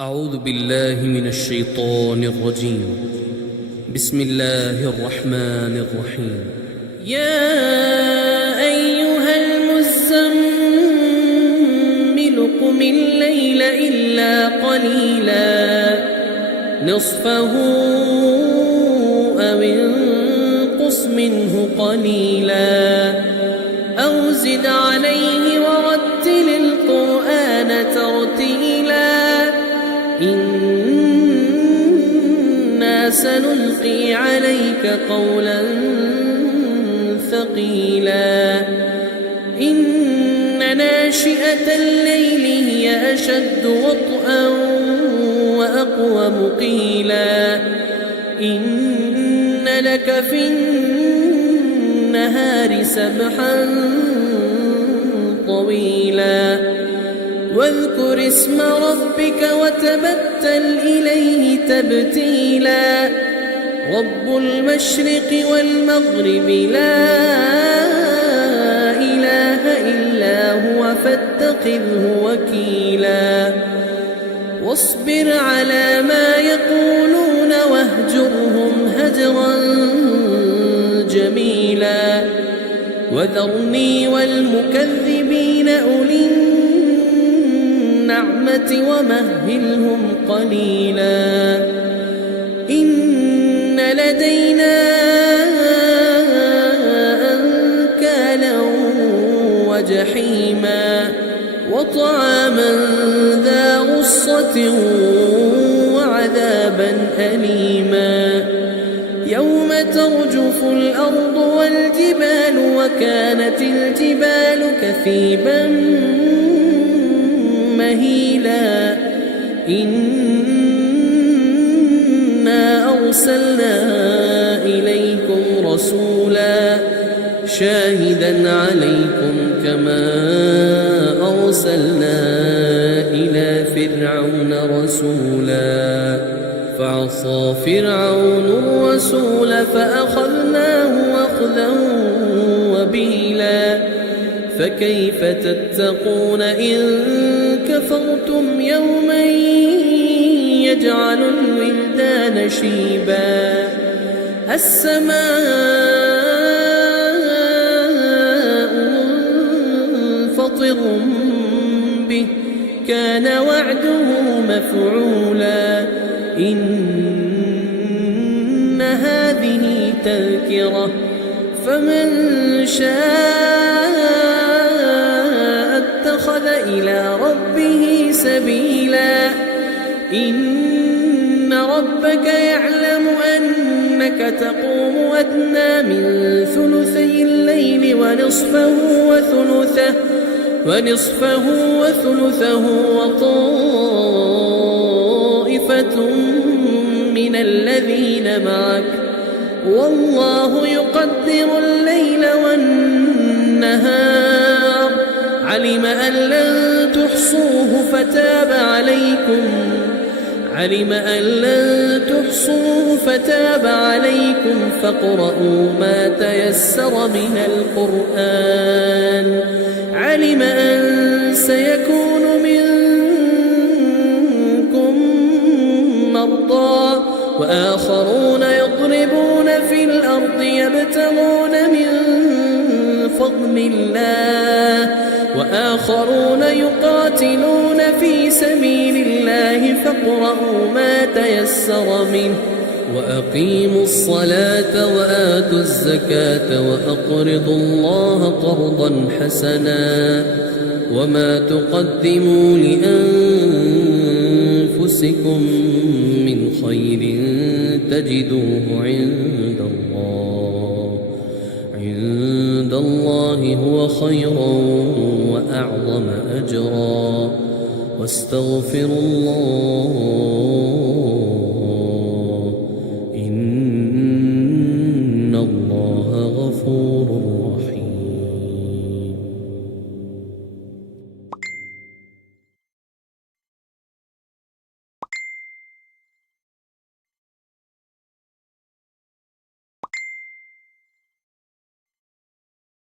أعوذ بالله من الشيطان الرجيم. بسم الله الرحمن الرحيم. يا أيها المزمل قم الليل إلا قليلا نصفه أو انقص منه قليلا أو زد عليه ورتل القرآن ترتيلا إنا سنلقي عليك قولا ثقيلا إن ناشئة الليل هي أشد وطئا وأقوم قيلا إن لك في النهار سبحا طويلا واذكر اسم ربك وتبتل إليه تبتيلا رب المشرق والمغرب لا إله إلا هو فاتخذه وكيلا واصبر على ما يقولون واهجرهم هجرا جميلا وذرني والمكذبين أولي النعمة ومهلهم قليلا إن لدينا أنكالا وجحيما وطعاما ذا غصة وعذابا أليما يوم ترجف الأرض والجبال وكانت الجبال كثيبا مهيلا إنا أرسلنا إليكم رسولا شاهدا عليكم كما أرسلنا إلى فرعون رسولا فعصى فرعون الرسول فأخذناه أخذا وبيلا فكيف تتقون إن كفرتم يوما يجعل الولدان شيبا السماء منفطر به كان وعده مفعولا إن هذه تذكرة فمن شاء اتخذ إلى ربه سبيلا إن ربك يعلم أنك تقوم أدنى من ثلثي الليل ونصفه وثلثه وطائفة من الذين معك والله يقدر الليل والنهار علم أن لن تحصوه فتاب عليكم فاقرؤوا ما تيسر من القرآن علم أن سيكون منكم مرضى وآخرون يضربون في الأرض يبتغون من فضل الله وآخرون يقاتلون في سبيل الله فاقرؤوا ما تيسر منه وأقيموا الصلاة وآتوا الزكاة وأقرضوا الله قرضا حسنا وما تقدموا لأنفسكم من خير تجدوه عند الله هو خيرا وأعظم أجرا واستغفروا الله